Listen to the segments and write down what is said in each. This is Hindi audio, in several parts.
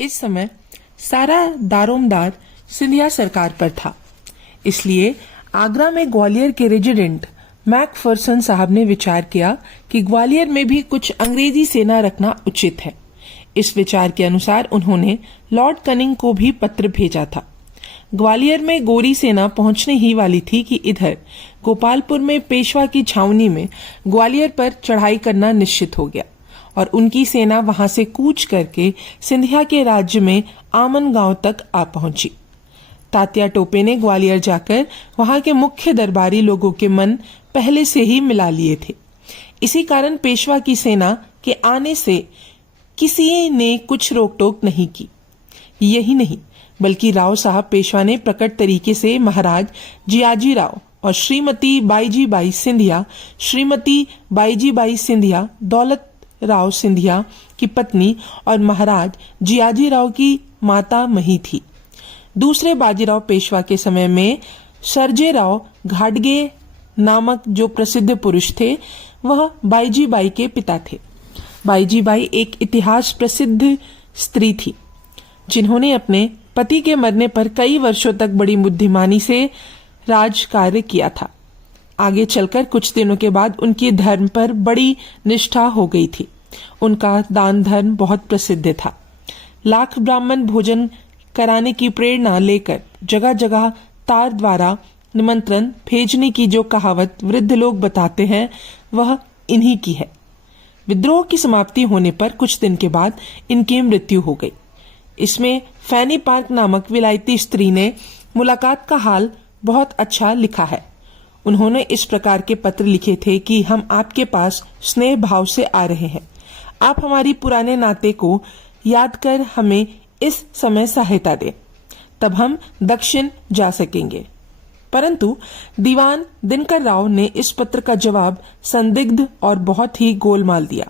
इस समय सारा दारोमदार सिंधिया सरकार पर था। इसलिए आगरा में ग्वालियर के रेजिडेंट मैकफर्सन साहब ने विचार किया कि ग्वालियर में भी कुछ अंग्रेजी सेना रखना उचित है। इस विचार के अनुसार उन्होंने लॉर्ड कनिंग को भी पत्र भेजा था। ग्वालियर में गोरी सेना पहुंचने ही वाली थी कि इधर गोपालपुर में पेशवा की छावनी में ग्वालियर पर चढ़ाई करना निश्चित हो गया और उनकी सेना वहां से कूच करके सिंधिया के राज्य में आमन गांव तक आ पहुंची। तात्या टोपे ने ग्वालियर जाकर वहां के मुख्य दरबारी लोगों के मन पहले से ही मिला लिए थे। इसी कारण पेशवा की सेना के आने से किसी ने कुछ रोक टोक नहीं की। यही नहीं बल्कि राव साहब पेशवा ने प्रकट तरीके से महाराज जियाजी राव और श्रीमती बाईजी by Scindia, Shrimati Baiji by Scindia दौलत राव सिंधिया की पत्नी और महाराज जियाजी राव की माता मही थी। दूसरे बाजीराव पेशवा के समय में सरजे राव घाटगे नामक जो प्रसिद्ध पुरुष थे वह बाईजी बाई के पिता थे। बाईजी बाई एक इतिहास प्रसिद्ध स्त्री थी जिन्होंने अपने पति के मरने पर कई वर्षों तक बड़ी बुद्धिमानी से राज कार्य किया था। आगे चलकर कुछ दिनों के बाद उनकी धर्म पर बड़ी निष्ठा हो गई थी। उनका दान धर्म बहुत प्रसिद्ध था। लाख ब्राह्मण भोजन कराने की प्रेरणा लेकर जगह जगह तार द्वारा निमंत्रण भेजने की जो कहावत वृद्ध लोग बताते हैं वह इन्हीं की है। विद्रोह की समाप्ति होने पर कुछ दिन के बाद इनकी मृत्यु हो गई। इसमें फैनी पार्क नामक विलायती स्त्री ने मुलाकात का हाल बहुत अच्छा लिखा है। उन्होंने इस प्रकार के पत्र लिखे थे कि हम आपके पास स्नेह भाव से आ रहे हैं। आप हमारी पुराने नाते को याद कर हमें इस समय सहायता दें, तब हम दक्षिण जा सकेंगे। परंतु दीवान दिनकर राव ने इस पत्र का जवाब संदिग्ध और बहुत ही गोलमाल दिया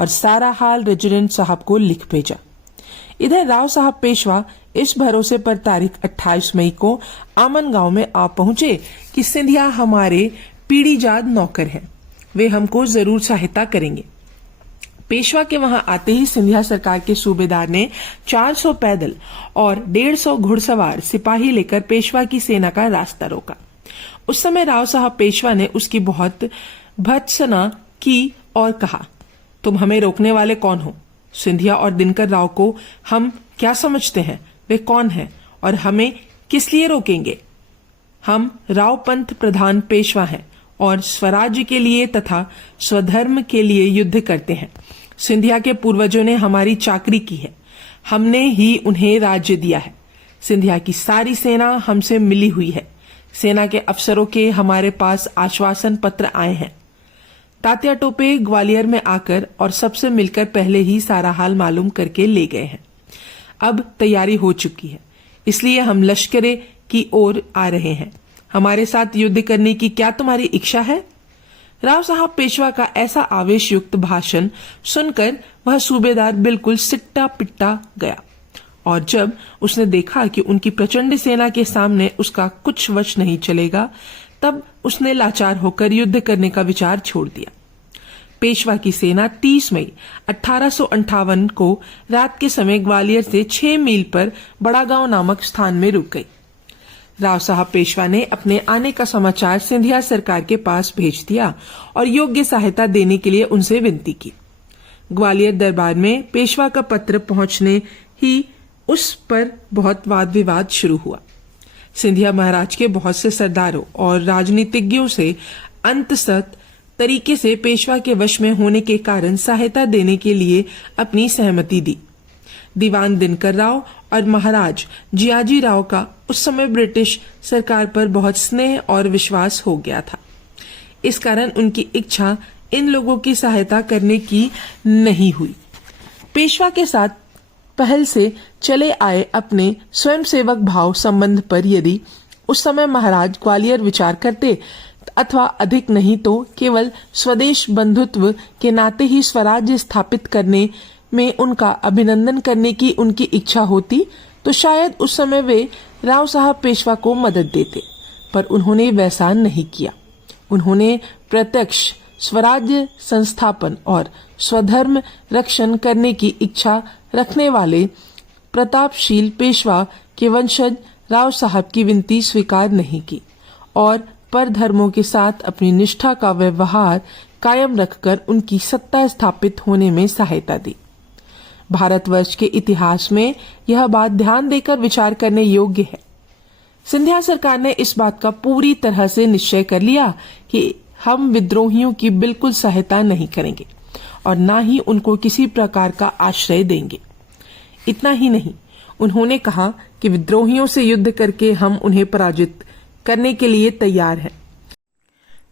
और सारा हाल रेजिडेंट साहब को लिख भेजा। इधर राव साहब पेशवा इस भरोसे पर तारीख 28 मई को आमन गांव में आ पहुंचे कि सिंधिया हमारे पीढ़ीजाद नौकर हैं, वे हमको जरूर सहायता करेंगे। पेशवा के वहां आते ही सिंधिया सरकार के सूबेदार ने 400 पैदल और 150 घुड़सवार सिपाही लेकर पेशवा की सेना का रास्ता रोका। उस समय राव साहब पेशवा ने उसकी बहुत भर्त्सना की और कहा, तुम हमें रोकने वाले कौन हो? सिंधिया और दिनकर राव को हम क्या समझते हैं? वे कौन हैं और हमें किस लिए रोकेंगे? हम राव पंथ प्रधान पेशवा हैं और स्वराज्य के लिए तथा स्वधर्म के लिए युद्ध करते हैं। सिंधिया के पूर्वजों ने हमारी चाकरी की है, हमने ही उन्हें राज्य दिया है। सिंधिया की सारी सेना हमसे मिली हुई है। सेना के अफसरों के हमारे पास आश्वासन पत्र आए हैं। तात्या टोपे ग्वालियर में आकर और सबसे मिलकर पहले ही सारा हाल मालूम करके ले गए हैं। अब तैयारी हो चुकी है, इसलिए हम लश्करे की ओर आ रहे हैं। हमारे साथ युद्ध करने की क्या तुम्हारी इच्छा है? राव साहब पेशवा का ऐसा आवेश युक्त भाषण सुनकर वह सूबेदार बिल्कुल सिट्टा पिट्टा गया और जब उसने देखा कि उनकी प्रचंड सेना के सामने उसका कुछ वश नहीं चलेगा, तब उसने लाचार होकर युद्ध करने का विचार छोड़ दिया। पेशवा की सेना 30 मई 1858 को रात के समय ग्वालियर से 6 मील पर बड़ा गांव नामक स्थान में रुक गई। राव साहब पेशवा ने अपने आने का समाचार सिंधिया सरकार के पास भेज दिया और योग्य सहायता देने के लिए उनसे विनती की। ग्वालियर दरबार में पेशवा का पत्र पहुंचने ही उस पर बहुत वाद विवाद शुरू हुआ। सिंधिया महाराज के बहुत से सरदारों और राजनीतिज्ञों से अंततः तरीके से पेशवा के वश में होने के कारण सहायता देने के लिए अपनी सहमति दी। दीवान दिनकर राव और महाराज जियाजी राव का उस समय ब्रिटिश सरकार पर बहुत स्नेह और विश्वास हो गया था। इस कारण उनकी इच्छा इन लोगों की सहायता करने की नहीं हुई। पेशवा के साथ पहल से चले आए अपने स्वयंसेवक भाव संबंध पर यदि उस समय महाराज ग्वालियर विचार करते अथवा अधिक नहीं तो केवल स्वदेश बंधुत्व के नाते ही स्वराज्य स्थापित करने में उनका अभिनंदन करने की उनकी इच्छा होती, तो शायद उस समय वे राव साहब पेशवा को मदद देते, पर उन्होंने वैसा नहीं किया। उन्होंने प्रत्यक्ष स्वराज्य संस्थापन और स्वधर्म रक्षण करने की इच्छा रखने वाले प्रतापशील पेशवा के वंशज राव साहब की विनती स्वीकार नहीं की और पर धर्मों के साथ अपनी निष्ठा का व्यवहार कायम रखकर उनकी सत्ता स्थापित होने में सहायता दी। भारतवर्ष के इतिहास में यह बात ध्यान देकर विचार करने योग्य है। सिंधिया सरकार ने इस बात का पूरी तरह से निश्चय कर लिया कि हम विद्रोहियों की बिल्कुल सहायता नहीं करेंगे और न ही उनको किसी प्रकार का आश्रय देंगे। इतना ही नहीं, उन्होंने कहा कि विद्रोहियों से युद्ध करके हम उन्हें पराजित करने के लिए तैयार हैं।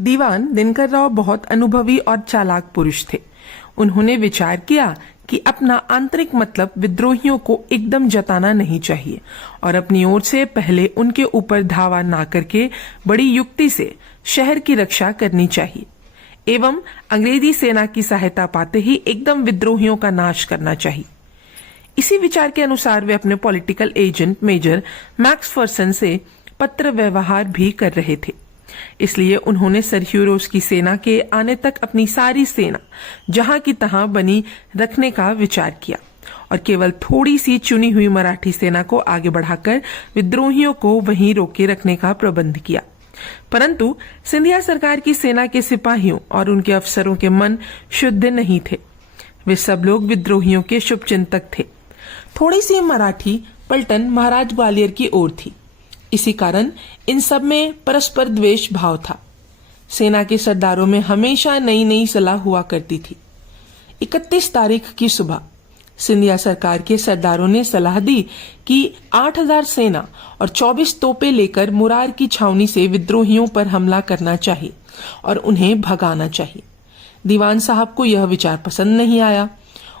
दीवान दिनकर राव बहुत अनुभवी और चालाक पुरुष थे। उन्होंने विचार किया कि अपना आंतरिक मतलब विद्रोहियों को एकदम जताना नहीं चाहिए और अपनी ओर से पहले उनके ऊपर धावा ना करके बड़ी युक्ति से शहर की रक्षा करनी चाहिए एवं अंग्रेजी सेना की सहायता पाते ही एकदम विद्रोहियों का नाश करना चाहिए। इसी विचार के अनुसार वे अपने पॉलिटिकल एजेंट मेजर मैक्फरसन से पत्र व्यवहार भी कर रहे थे। इसलिए उन्होंने सर ह्यूरोस की सेना के आने तक अपनी सारी सेना जहां की तहां बनी रखने का विचार किया और केवल थोड़ी सी चुनी हुई मराठी सेना को आगे बढ़ाकर विद्रोहियों को वहीं रोके रखने का प्रबंध किया। परंतु सिंधिया सरकार की सेना के सिपाहियों और उनके अफसरों के मन शुद्ध नहीं थे। वे सब लोग विद्रोहियों के शुभचिंतक थे। थोड़ी सी मराठी पलटन महाराज ग्वालियर की ओर थी। इसी कारण इन सब में परस्पर द्वेष भाव था। सेना के सरदारों में हमेशा नई नई सलाह हुआ करती थी। 31 तारीख की सुबह सिंधिया सरकार के सरदारों ने सलाह दी कि 8000 सेना और 24 तोपें लेकर मुरार की छावनी से विद्रोहियों पर हमला करना चाहिए और उन्हें भगाना चाहिए। दीवान साहब को यह विचार पसंद नहीं आया।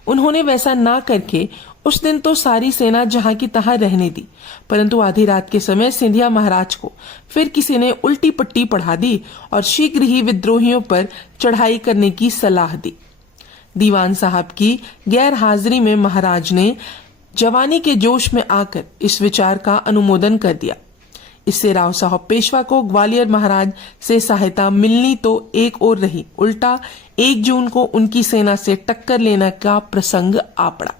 उन्होंने वैसा ना करके उस दिन तो सारी सेना जहां की तहां रहने दी, परंतु आधी रात के समय सिंधिया महाराज को फिर किसी ने उल्टी पट्टी पढ़ा दी और शीघ्र ही विद्रोहियों पर चढ़ाई करने की सलाह दी। दीवान साहब की गैर हाजिरी में महाराज ने जवानी के जोश में आकर इस विचार का अनुमोदन कर दिया। इससे राव साहब पेशवा को ग्वालियर महाराज से सहायता मिलनी तो एक ओर रही, उल्टा 1 जून को उनकी सेना से टक्कर लेने का प्रसंग आ पड़ा।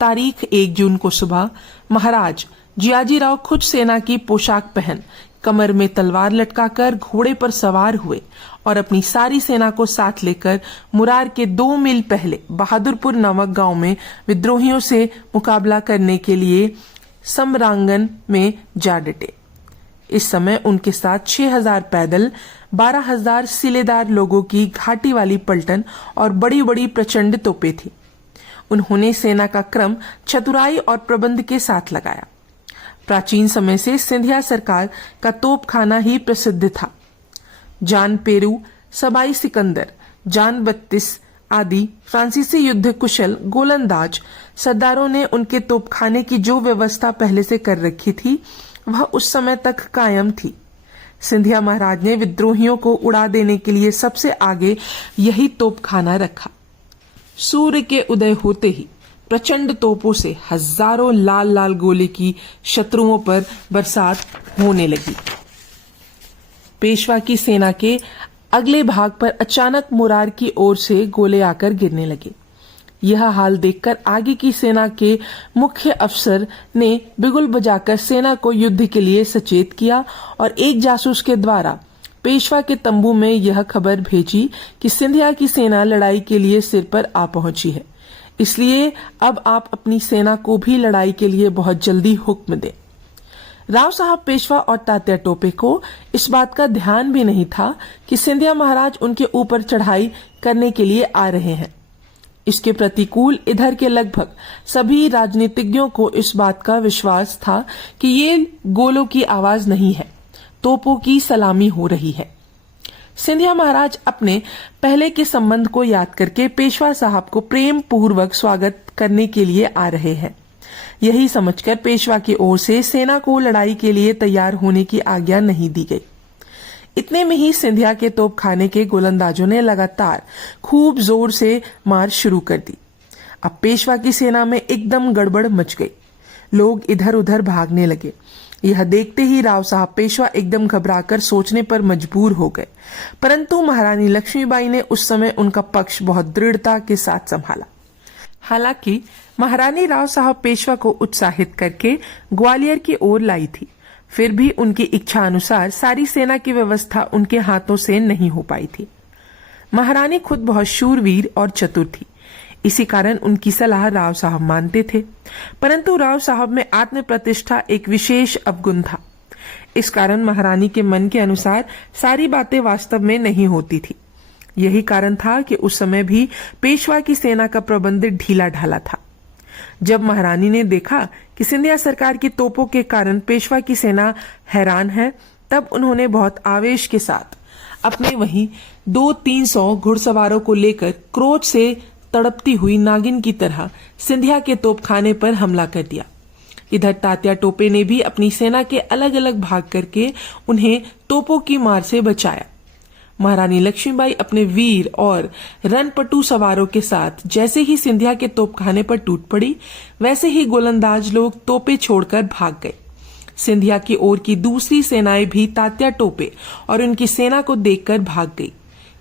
तारीख 1 जून को सुबह महाराज जियाजीराव खुद सेना की पोशाक पहन कमर में तलवार लटकाकर घोड़े पर सवार हुए और अपनी सारी सेना को साथ लेकर मुरार के 2 मील पहले बहादुरपुर नामक गांव में विद्रोहियों से मुकाबला करने के लिए समरांगन में जा डटे। इस समय उनके साथ 6000 पैदल, 12000 सिलेदार लोगों की घाटी वाली पलटन और बड़ी बड़ी प्रचंड तोपें थी। उन्होंने सेना का क्रम चतुराई और प्रबंध के साथ लगाया। प्राचीन समय से सिंधिया सरकार का तोपखाना ही प्रसिद्ध था। जान पेरू, सबाई सिकंदर, जान 32 आदि फ्रांसीसी युद्ध कुशल गोलंदाज सरदारों ने उनके तोपखाने की जो व्यवस्था पहले से कर रखी थी वह उस समय तक कायम थी। सिंधिया महाराज ने विद्रोहियों को उड़ा देने के लिए सबसे आगे यही तोपखाना रखा। सूर्य के उदय होते ही प्रचंड तोपों से हजारों लाल लाल गोले की शत्रुओं पर बरसात होने लगी। पेशवा की सेना के अगले भाग पर अचानक मुरार की ओर से गोले आकर गिरने लगे। यह हाल देखकर आगे की सेना के मुख्य अफसर ने बिगुल बजाकर सेना को युद्ध के लिए सचेत किया और एक जासूस के द्वारा पेशवा के तंबू में यह खबर भेजी कि सिंधिया की सेना लड़ाई के लिए सिर पर आ पहुंची है, इसलिए अब आप अपनी सेना को भी लड़ाई के लिए बहुत जल्दी हुक्म दें। राव साहब पेशवा और तात्या टोपे को इस बात का ध्यान भी नहीं था कि सिंधिया महाराज उनके ऊपर चढ़ाई करने के लिए आ रहे हैं। इसके प्रतिकूल इधर के लगभग सभी राजनीतिज्ञों को इस बात का विश्वास था कि ये गोलों की आवाज नहीं है, तोपों की सलामी हो रही है। सिंधिया महाराज अपने पहले के संबंध को याद करके पेशवा साहब को प्रेम पूर्वक स्वागत करने के लिए आ रहे हैं। यही समझकर पेशवा की ओर से सेना को लड़ाई के लिए तैयार होने की आज्ञा नहीं दी गई। इतने में ही सिंधिया के तोपखाने के गोलंदाजों ने लगातार खूब जोर से मार शुरू कर दी। अब पेशवा की सेना में एकदम गड़बड़ मच गई। लोग इधर उधर भागने लगे। यह देखते ही राव साहब पेशवा एकदम घबराकर सोचने पर मजबूर हो गए, परंतु महारानी लक्ष्मीबाई ने उस समय उनका पक्ष बहुत दृढ़ता के साथ संभाला। हालांकि महारानी राव साहब पेशवा को उत्साहित करके ग्वालियर की ओर लाई थी, फिर भी उनकी इच्छा अनुसार सारी सेना की व्यवस्था उनके हाथों से नहीं हो पाई थी। महारानी खुद बहुत शूरवीर और चतुर थी, इसी कारण उनकी सलाह राव साहब मानते थे, परंतु राव साहब में आत्म प्रतिष्ठा एक विशेष अवगुण था। इस कारण महारानी के मन के अनुसार सारी बातें वास्तव में नहीं होती थी। यही कारण था कि उस समय भी पेशवा की सेना का प्रबंध ढीला ढाला था। जब महारानी ने देखा कि सिंधिया सरकार की तोपों के कारण पेशवा की सेना हैरान है, तब उन्होंने बहुत आवेश के साथ अपने वहीं 200-300 घुड़सवारों को लेकर क्रोध से तड़पती हुई नागिन की तरह सिंधिया के तोपखाने पर हमला कर दिया। इधर तात्या टोपे ने भी अपनी सेना के अलग अलग भाग करके उन्हें तोपों की मार से बचाया। महारानी लक्ष्मीबाई अपने वीर और रणपटु सवारों के साथ जैसे ही सिंधिया के तोपखाने पर टूट पड़ी, वैसे ही गोलंदाज लोग तोपे छोड़कर भाग गए। सिंधिया की ओर की दूसरी सेनाएं भी तात्या टोपे और उनकी सेना को देखकर भाग गई।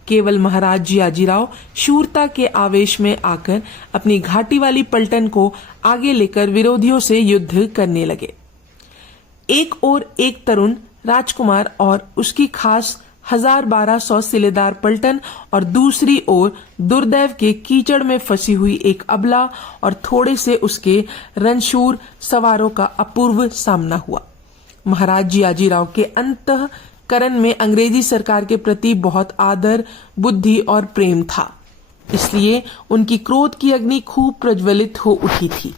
केवल महाराज जियाजीराव शूरता के आवेश में आकर अपनी घाटी वाली पलटन को आगे लेकर विरोधियों से युद्ध करने लगे। एक ओर एक तरुण राजकुमार और उसकी खास 1200 सिलेदार पलटन और दूसरी ओर दुर्दैव के कीचड़ में फंसी हुई एक अबला और थोड़े से उसके रणशूर सवारों का अपूर्व सामना हुआ। महाराज जियाजीराव के अंतःकरण में अंग्रेजी सरकार के प्रति बहुत आदर, बुद्धि और प्रेम था, इसलिए उनकी क्रोध की अग्नि खूब प्रज्वलित हो उठी थी।